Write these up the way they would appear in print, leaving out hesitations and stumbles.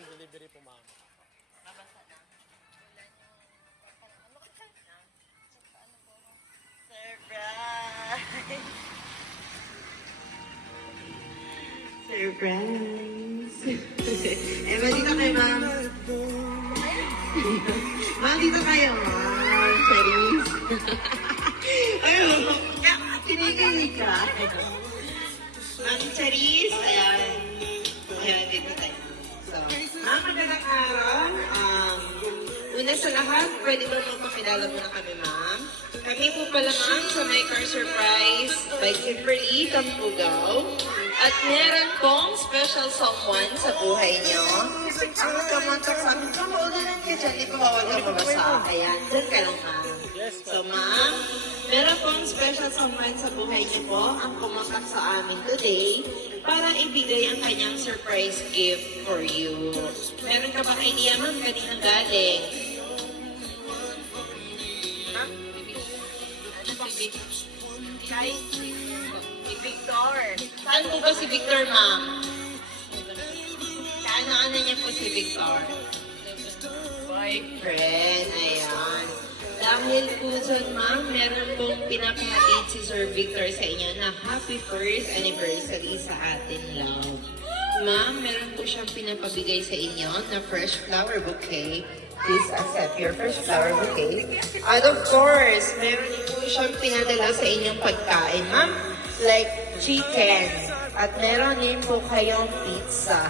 on delivery po, ma'am. Babasa na. Ano ka na? Ano po ako? Surprise! Surprise! Emma, dito kayo, ma'am. Ma'am, dito kayo, ma'am. Charis. Ayun, kinikilig ka. Ma'am Charis, ayan. Ayan, dito tayo. So, ma'am, magandang araw. Una sa lahat, pwede ba magpakilala mo na kami, ma'am? Kami po pala, ma'am, sa My Car Surprise by Kimberly Tampugaw. At meron pong special someone sa buhay niyo. Ang kamontak sa amin, ulinan ka dyan, di pa bawal ka mabasa. Ayan, dyan ka lang, ma'am. So, ma'am, meron pong special someone sa buhay niyo po ang kumontak sa amin today para ibigay ang kanyang surprise gift for you. Meron ka bang idea, ma'am, kaninang galing? Ma'am, ano bang gift? Kay Victor. Saan po ba si Victor, ma'am? Kaano-ano niya po si Victor? Boyfriend, ayan. Dahil po dyan, ma'am, meron pong pinapahatid si Sir Victor sa inyo na happy first anniversary sa atin, love. Ma'am, meron po siyang pinapabigay sa inyo na fresh flower bouquet. Please accept your fresh flower bouquet. And of course, meron po siyang pinadala sa inyong pagkain, ma'am. Like chicken. At meron din po kayong pizza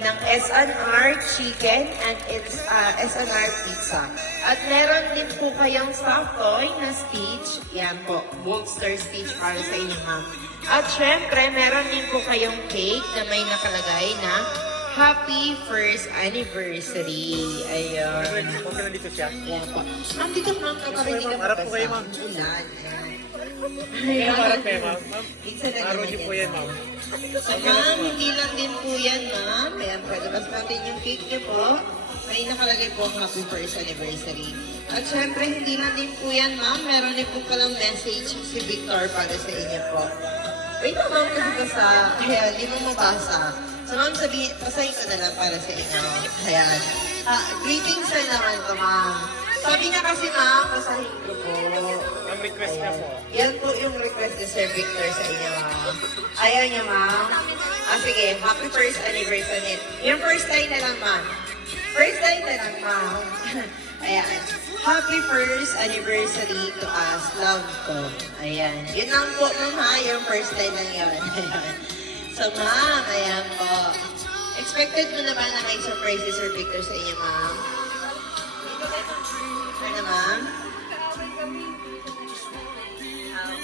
ng SNR Chicken and it's SNR Pizza. At meron din po kayong soft toy na Stitch. Yan po, Bolster Stitch para sa inyo, ma'am. At syempre, meron din po kayong cake na may nakalagay na Happy First Anniversary. Ayun. Okay na dito siya. Yan po. Ma'am, dito ma'am, kapag hindi ka Harap po kayo, ma'am. Ulan. Kaya harap kayo, ma'am. Minsan na Araw naman niyo po yan, ma'am. So, ma'am, hindi lang din po yan, ma'am. Ayan, palabas natin yung cake niyo po. May nakalagay po ang Happy First Anniversary. At syempre, hindi lang din po yan, ma'am. Meron din po palang message si Victor para sa inyo po. Wait na, ma'am, kasi basta, ayan, hindi mo mabasa. So, ma'am, pasahin ko na lang para sa inyo. Ayan. Greetings na naman to, ma'am. Sabi niya kasi, ma'am, pasahin ko po. Ang request niya po. Yan po yung request ni Sir Victor sa inyo, ma'am. Ayaw niya, ma'am. Sige, happy first anniversary. Yung first time na lang, ma'am. First time na lang, ma'am. Ayan. Happy first anniversary to us. Love ko. Ayan. Yun lang po, ma'am, ha? Yung first time lang yun. Ayan. So, ma'am, ayan po. Expected mo na ba na may surprise si Sir Victor sa inyo, ma'am? Ano, ma'am?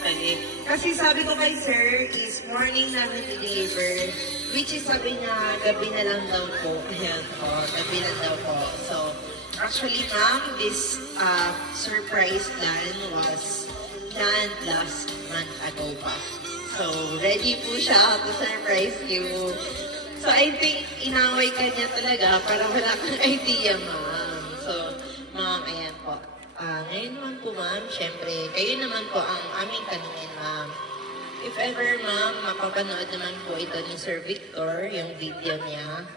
Okay. Kasi sabi ko kay sir is morning namin deliver, which is sabi niya gabi na lang daw po. Ayan po, gabi na daw po. So, actually ma'am, this surprise plan was planned last month ago pa. So, ready po siya to surprise you. So, I think inaway ka niya talaga para wala kang idea, ma'am. So, ma'am, ayan po. Ngayon naman po, ma'am, syempre, kayo naman po ang aming tanungin, ma'am. If ever, ma'am, mapapanood naman po ito ni Sir Victor, yung video niya,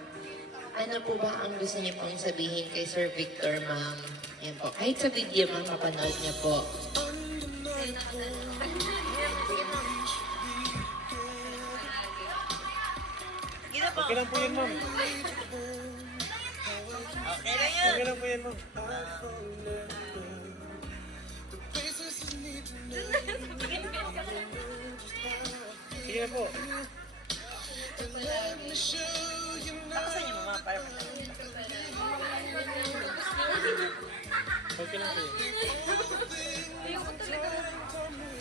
ano po ba ang gusto niyo pong sabihin kay Sir Victor, ma'am? Ayan po. Kahit sa video, ma'am, mapanood niyo po. Okay lang po yan, ma'am. Okay lang yun. Okay lang po yan, ma'am. Sige na po. Takasan niyo mga para Okay lang po yan.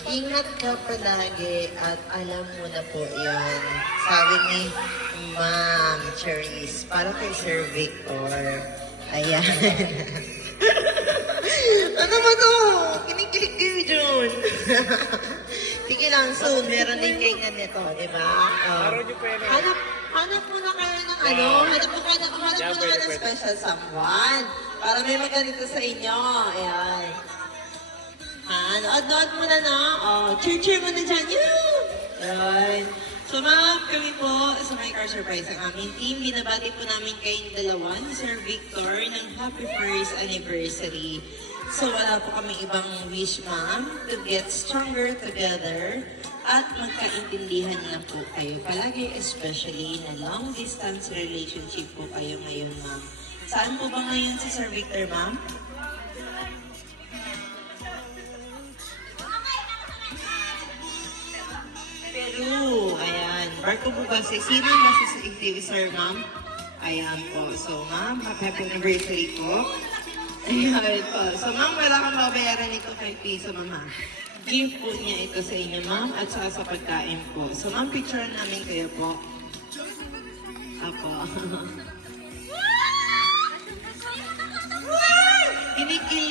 Ingat ka palagi at alam mo na po yan. Sabi ni Ma'am Charis, para kay Sir Victor. Ayan. Ano ba to? Kinikilig kayo dyan. Sige lang, soon, meron din kayo ganito, di ba? Araw niyo po yan. Hanap muna kayo ng ano, hanap muna kayo ng special someone. Para may maganito sa inyo. Ayan. Nood mo na, no? Oh, cheer mo na dyan. Ayan. So ma'am, kami po sa My Car Surprise ang aming team. Binabati po namin kayong dalawa ni Sir Victor ng happy first anniversary. So wala po kami ibang wish ma'am to get stronger together at magkaintindihan na po kayo palagi, especially na long distance relationship po kayo ngayon ma'am. Saan po ba ngayon si Sir Victor ma'am? Peru. Ayan. Barko po kasi. Sino nasa sa activity, sir, ma'am? Ayan po. So, ma'am, happy anniversary po. Ayan po. So, ma'am, wala kang babayaran ito kay piso, mama. Gift po niya ito sa inyo, ma'am, at saka sa pagkain po. So, ma'am, picture namin kayo po. Apo. Kinikilig.